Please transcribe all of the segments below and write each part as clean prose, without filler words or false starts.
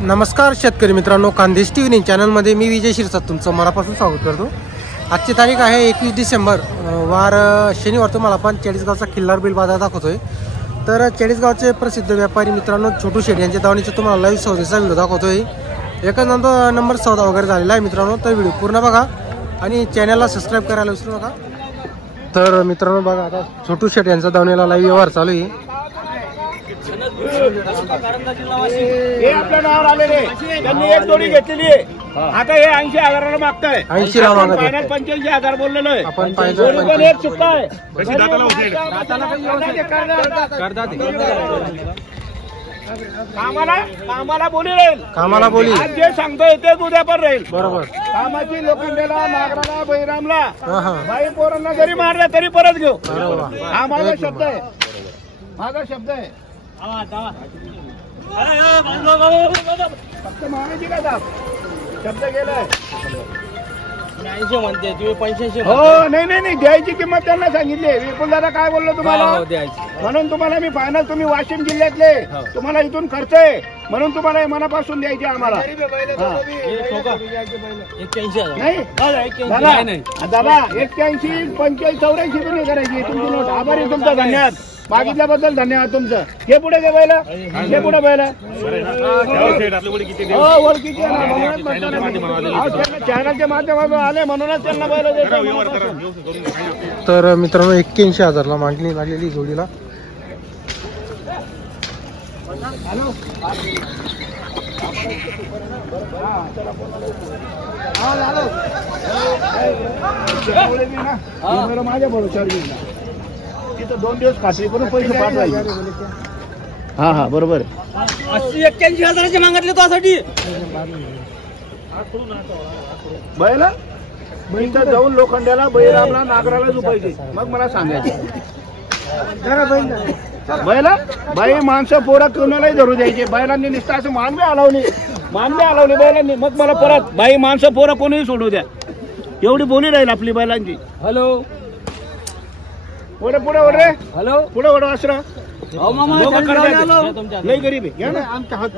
नमस्कार शेतकरी मित्रांनो, खानदेश टीव्ही न्यूज चॅनलमध्ये मी विजय शिरसाट तुमचं मनापासून स्वागत करतो। आजची तारीख आहे 21 डिसेंबर, वार शनिवार। तुम्हाला आपण चाळीसगावचा खिल्लार बैल बाजार दाखवतोय। तर चाळीसगावचे प्रसिद्ध व्यापारी मित्रांनो छोटू शेठ यांच्या दावणीचे तुम्हाला लाईव्ह सौदेचा व्हिडिओ दाखवतोय। एकच नंबर सौदा वगैरे झालेला आहे मित्रांनो, तर व्हिडिओ पूर्ण बघा आणि चॅनलला सबस्क्राईब करायला विसरू नका। तर मित्रांनो बघा, आता छोटू शेठ यांचा दावणीला लाईव्ह व्यवहार चालू आहे। हे आपल्या नावावर आलेले त्यांनी एक जोडी घेतलेली आहे। आता हे 80,000ला मागताय। 80 ला मागताय। फायनल 85,000 बोललेलो आहे। आपण पण एक चुकता आहे। कामाला बोली राहील, कामाला बोली। आज जे सांगतोय तेच उद्या पण राहील। बरोबर। कामाची लोखंडेला, नागराला, बैरामला, बाई पोरांना जरी मारला तरी परत घेऊ। हा माझा शब्द आहे, माझा शब्द आहे। फक्त मागायची का दाब शब्द गेलाय। 80 म्हणते तुम्ही 85 हो नाही द्यायची किंमत त्यांना सांगितली। विपुल दादा काय बोललो तुम्हाला, म्हणून तुम्हाला मी फायनल, तुम्ही वाशिम जिल्ह्यातले, तुम्हाला इथून खर्च आहे म्हणून तुम्हाला हे मनापासून द्यायचे आम्हाला। नाही दादा 81, 85, 84 तुम्ही करायची तुमची नोट। आभारी तुमचा, धन्यवाद मागितल्याबद्दल, धन्यवाद तुमचं। हे पुढे घे बैला, हे पुढे बैला चॅनलच्या माध्यमातून आले म्हणूनच त्यांना बैला देतो। तर मित्रांनो 81,000ला मागणी लागलेली जोडीला। माझ्या भरोशावर तिथं 2 दिवस खात्री करून पैसे पाठवायचे। हा बरोबर। 81,000चे मागितले त्यासाठी बैला बैल जाऊन लोखंड्याला, बैरामला, नागराला झुपायचे, मग मला सांगायचे बैला बाई माणसं पोरा कोणालाही धरू द्यायचे। बैलांनी नुसतं असं मानवे हलवले बैलांनी, मग मला परत बाई माणसं पोरा कोणीही सोडू द्या, एवढी बोली राहील आपली बैलांची। हॅलो पुढे ओढ रे, हॅलो पुढे ओढ वासरा। मामा लई गरीब आहे, घ्या ना आमच्या हात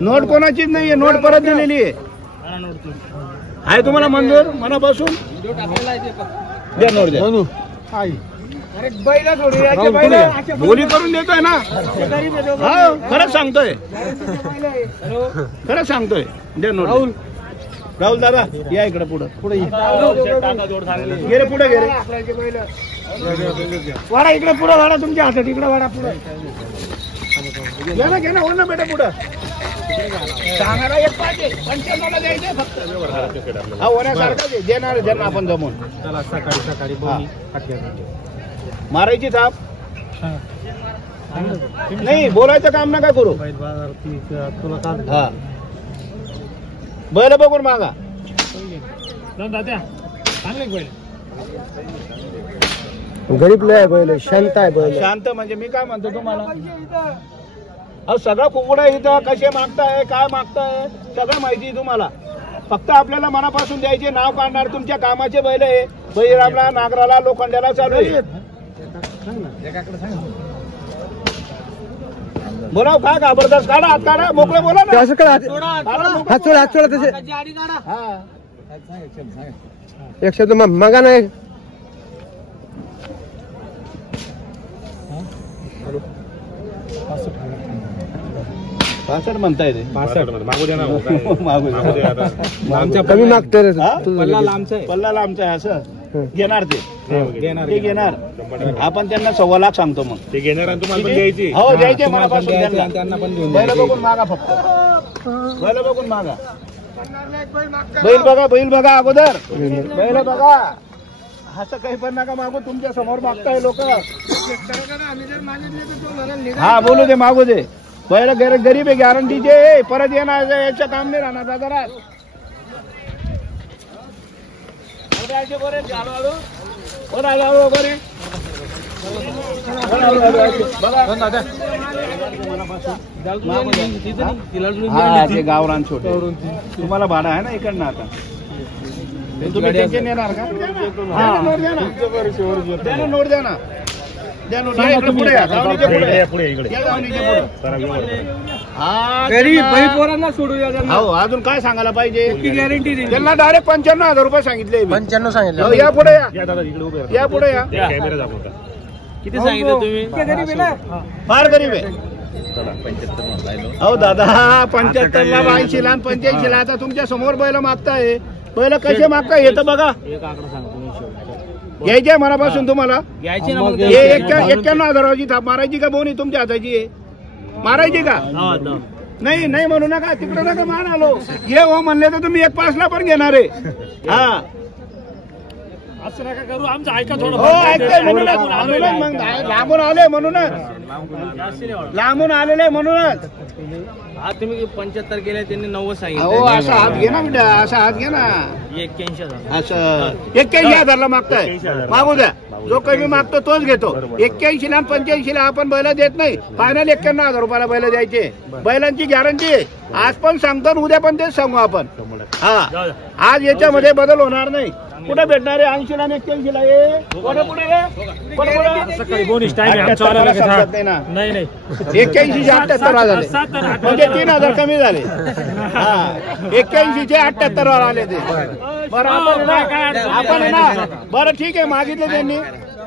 नोट कोणाचीच नाहीये, नोट परत दिलेली आहे तुम्हाला मंजूर मनापासून। द्या नोट द्या। बोली करून देतोय ना, खरंच सांगतोय द्या नोट। राहुल दादा या इकडे, पुढे गेले, पुढे गेले वाडा, इकडे पुढे वाडा, तुमच्या हातात इकडे वाडा, पुढे घे ना हो ना बेटा, पुढं सांगायला एक पाहिजे 95ला द्यायचे फक्त। हा होण्यासारखं देणार ज्यांना आपण जमून सकाळी मारायची थाप नाही, बोलायचं काम नका करू। हा बैल बघून मागा। गरीब लय बैल, शांत आहे बैल। शांत म्हणजे मी काय म्हणतो तुम्हाला, सगळं कुकडा इथं कसे मागताय, काय मागताय सगळं माहिती तुम्हाला। फक्त आपल्याला मनापासून द्यायचे, नाव काढणार तुमच्या कामाचे बैल आहे। बैरामला, नागराला, लोखंड्याला चालू आहे। बोलाव काय जबरदस्त, काढा हात, काढा मोकळे, बोला ना, असं करा, हात सोडा तसे। एक शब्द मागा नाही। 65 म्हणताय ते, मागू द्या ना, कमी मागतोय, पल्ला लांबचा आहे असं घेणार ते घेणार। आपण त्यांना 1.25 लाख सांगतो, मग ते घेणार आणि तुम्हाला पण द्यायची। हो द्यायचे मनापासून, त्यांना पण घेऊन बैल बघून मागा, फक्त बैल बघून मागा। बैल बघा अगोदर, बैल बघा, असं काही पण नका मागू, तुमच्या समोर मागताय लोक। हा बोलू दे, मागू दे। बैल गरीब आहे, गॅरंटीचे, परत येणार याचं काम नाही राहणार बाजारात। गावरान छोटे तुम्हाला भाडा आहे ना इकडनं आता। तुम्ही टेन्शन येणार का? नोट द्या ना, नोट द्या ना। द्या नोट. या इकडे पुढे या, दावणीच्या पुढे या. पुढे इकडे या दावणीच्या पुढे. जरा व्यवस्थित. हा, गरीब त्यांना- बाई पोरांना सोडूया त्यांना. हो, अजून काय सांगायला पाहिजे? गॅरंटी दिली. त्यांना डायरेक्ट 95,000 रुपये सांगितले मी. 95 हो, सांगितलं. या पुढे या. या दादा इकडे उभे राहा. या पुढे या. कॅमेरा दाखवता. किती सांगितलं तुम्ही? गरीब आहे ना. फार गरीब आहे. चला 75 म्हणताय. हो दादा, 75 ला 80 ला 85 ला. आता तुमच्या समोर बैल मागताय. बैल कसे मागताय हे तर बघा. एक आकडा सांगा तुम्ही शेवट. घ्यायचे मनापासून तुम्हाला. घ्यायची ना मग. हे 91,000ची थाप मारायची का बोनी तुमच्या हाताची आहे? मारायची का? नाही नाही म्हणू नका, तिकडे नका मान आलो. ये हो म्हणले तर तुम्ही 1.5 पण घेणार आहे. हा असं नका करू, आमचं ऐका थोडं. हो, ऐकतोय म्हणूनच मग लांबून आले म्हणूनच. लांबून आलेले म्हणूनच. हा तुम्ही 75 गेले, त्यांनी 90 हो, सांगितलं. असा हात घे ना बेटा, असा हात घे ना. 81,000. असं 81,000ला मागताय, मागू द्या. जो कमी मागतो तोच घेतो. 81 ला 85 ला आपण बैल देत नाही. फायनल 91,000 रुपयाला बैल द्यायचे. बैलांची गॅरंटी आहे. आज पण सांगतो आणि उद्या पण तेच सांगू आपण. हा, आज याच्यामध्ये बदल होणार नाही. कुठे भेटणार आहे? 80 ला 81 ला. पुढे पुढे सकाळी बोनस टाइम आहे आमचा. नाही नाही 81 चे 78 झाले, म्हणजे 3,000 कमी झाले. हा, 81 चे 78 वर आले ते. बरं आपण आहे ना. बरं ठीक आहे, मागितलं त्यांनी,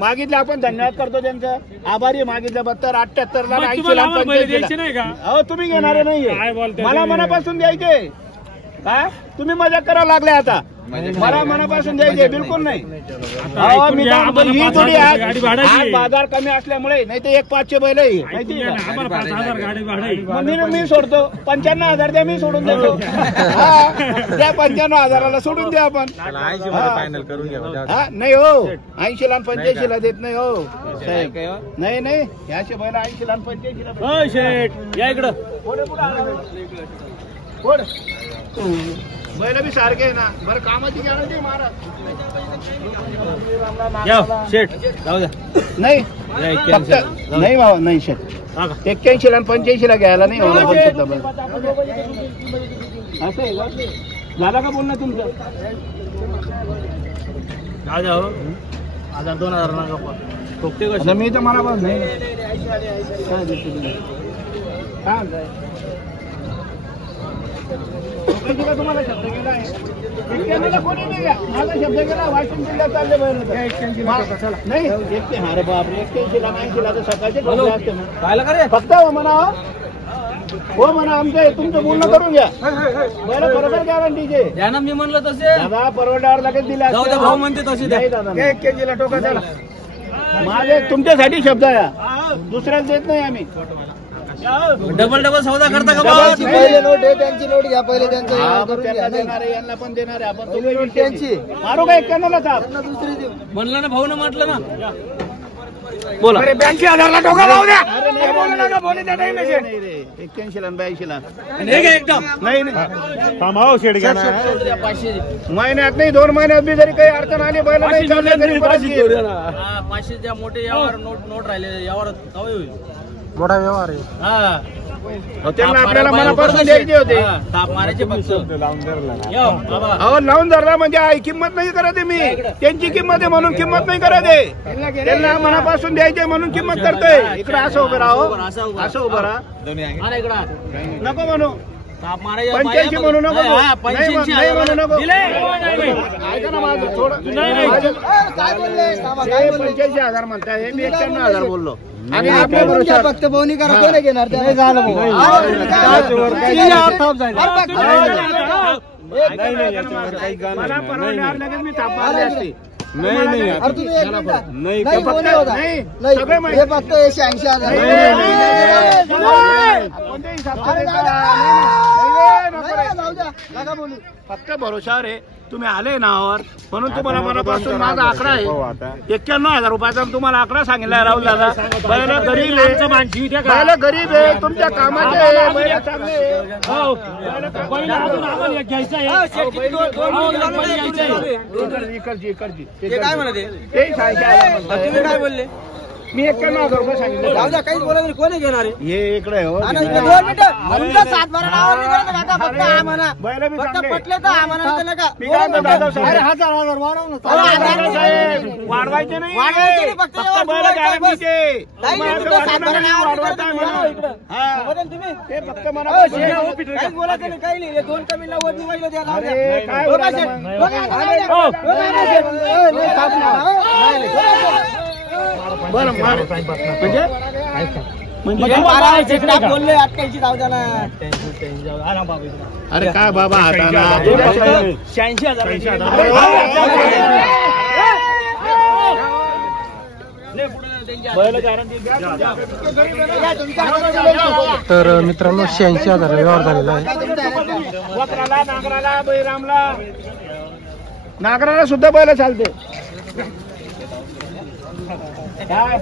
मागितलं आपण धन्यवाद करतो त्यांचं. आभारी मागितलं. 78 ला 80 ला 85 ला. हो, तुम्ही घेणारे नाहीये. मला मनापासून द्यायचे. काय तुम्ही मजा करायला लागले आता? मला मनापासून द्यायचे बिलकुल नाही. मी ही थोडी आज बाजार कमी असल्यामुळे, नाही तर 1.5 बैल मी सोडतो. 95,000 द्या, मी सोडून देतो. त्या 95,000ला सोडून द्या आपण. हा, नाही हो, 80 ला 85 ला देत नाही हो साहेब. नाही नाही, याचे बैल 80 ला 85 ला. शेठ या इकडं. बैल बी सारखे आहे ना. बरं, कामाची गॅरंटी महाराज. शेठ जाऊ द्या. नाही फक्त नाही भावा, नाही शेट. 81 ला 85 ला घ्यायला नाही होणार. पण सुद्धा बैल असं आहे का? झाला का बोलणं तुमचं? जाऊ द्या. 1,000-2,000 नका ठोकते कसं. आता मी तर मनापासून नाही. काय देतो तुम्ही? काय म्हणताय? ठोकायची का तुम्हाला शब्द गेला आहे? 81 कोणी नाही घ्या. माझा शब्द गेला. वाशिम जिल्ह्यात चालले बैल. नाही अरे बापरे, 81 ला 80 ला तर सकाळचे ठोकले असते ना. पाहिलं का रे? फक्त हो म्हणा. हो म्हणा, आमचं तुमचं बोलणं करून घ्या. बरं, बरोबर गॅरंटीचे द्या ना. मी म्हणलं तसे. दादा परवड्यावर लगेच दिला. जाऊ द्या, भाऊ म्हणते तसे द्या. नाही दादा, 81 ला टोका त्याला. माझे तुमच्यासाठी शब्द आहे, दुसऱ्याला देत नाही आम्ही. डबल सौदा करता का? पहिले नोट आहे, त्यांची नोट घ्या पहिले. त्यांचं करून घ्या. नाही, देणार आहे, यांना पण देणार आहे आपण. पहिली नोट त्यांची. मारू का 91 ला ताप? त्यांना दुसरी देऊ. म्हणलं ना भाऊ, म्हटलं ना. बोला. 82,000ला टोका लावू द्या. नाही रे, 81 ला 82 ला एकदम नाही नाही. थांबाव शेड घ्या ना. 500 महिन्यात नाही, 2 महिन्यात बी जरी काही अडचण आली बैल नाही चालले तरी परत येईल. 500 द्या. मोठे यावर नोट राहिले यावर कमी होईल. मोठा व्यवहार आहे. हा, त्यांना आपल्याला मनापासून द्यायचे होते. ताप मारायचे फक्त. अहो, लावून धरला म्हणजे आई किंमत नाही करत आहे मी. त्यांची किंमत आहे म्हणून किंमत नाही करत आहे. त्यांना मनापासून द्यायचे म्हणून किंमत करतोय. इकडे असं उभं राहा. असं उभं राहा. नको म्हणू. ताप मारायचे 85 म्हणू नको. नाही 85 म्हणू नको. दिले. ऐका ना माझं थोडं. काय बोलले? थांबा, काय बोलले? 85,000 म्हणताय, मी 91,000 बोललो. आणि आपल्या आपल्या बोलून घ्या, फक्त बोनी करा. कोणी घेणार? नाही झालं भाऊ. मला परवडणार लगेच मी थाप मारली असती. अरे तुम्ही एक मिनिट. नाही फक्त बोनी होता. नाही. नाही, सगळे माहिती. हे फक्त 180,000. कोणत्याही हिसाब अरे करा. नाही, नाही, जाऊ द्या. नका बोलू. फक्त भरोशावर आहे. तुम्ही आले नावावर म्हणून तुम्हाला मनापासून माझा आकडा आहे 91,000 रुपयाचा. तुम्हाला आकडा सांगितला राहुल दादा. बैल गरीब आहे, बैल गरीब आहे, तुमच्या कामाचे आहे, बैल चांगले ते काय म्हणते? ते तुम्ही काय बोलले? मी 91,000 रुपये सांगितले. जाऊ द्या, काहीच बोला नाही. कोणी घेणार आहे? हे इकडे हो. आणि इकडे 2 मिनिटं. म्हणून 7 बारा नावावर नाही करायचं काका. फक्त हा म्हणा. बैल बी फक्त चांगले. पटले तर हा म्हणा, नाही तर नका. मी काय म्हणतो दादा साहेब? अरे 1000 वाढव ना. अहो, दादा साहेब, वाढवायचे नाही. वाढवायचे नाही, फक्त फक्त बैल गॅरंटीचे. नाही, तुम्हाला इकडे वाटलं 7 बारा नाही, नावावर वाढवायचं आहे नाही म्हणून. इकडं. हा. बघा ना तुम्ही. ते फक्त हो, मनापासून काहीच बोलायचं नाही, काही नाही. हे 2 कमी 90 नी बैल द्या, जाऊ द्या. अरे, काय बघा बोलायला शेठ, मग? बघा आता, जाऊ द्या. बघा ना शेठ. नाही, साप नाही. बरं म्हणजे बोलले 88 जाऊ द्या ना. अरे काय बाबा हाताना 86,000. बैल गॅरंटी द्या. तर मित्रांनो 86,000 व्यवहार झालेला आहे. वक्राला, नागराला, बैरामला, नागराला सुद्धा बैल चालते. काय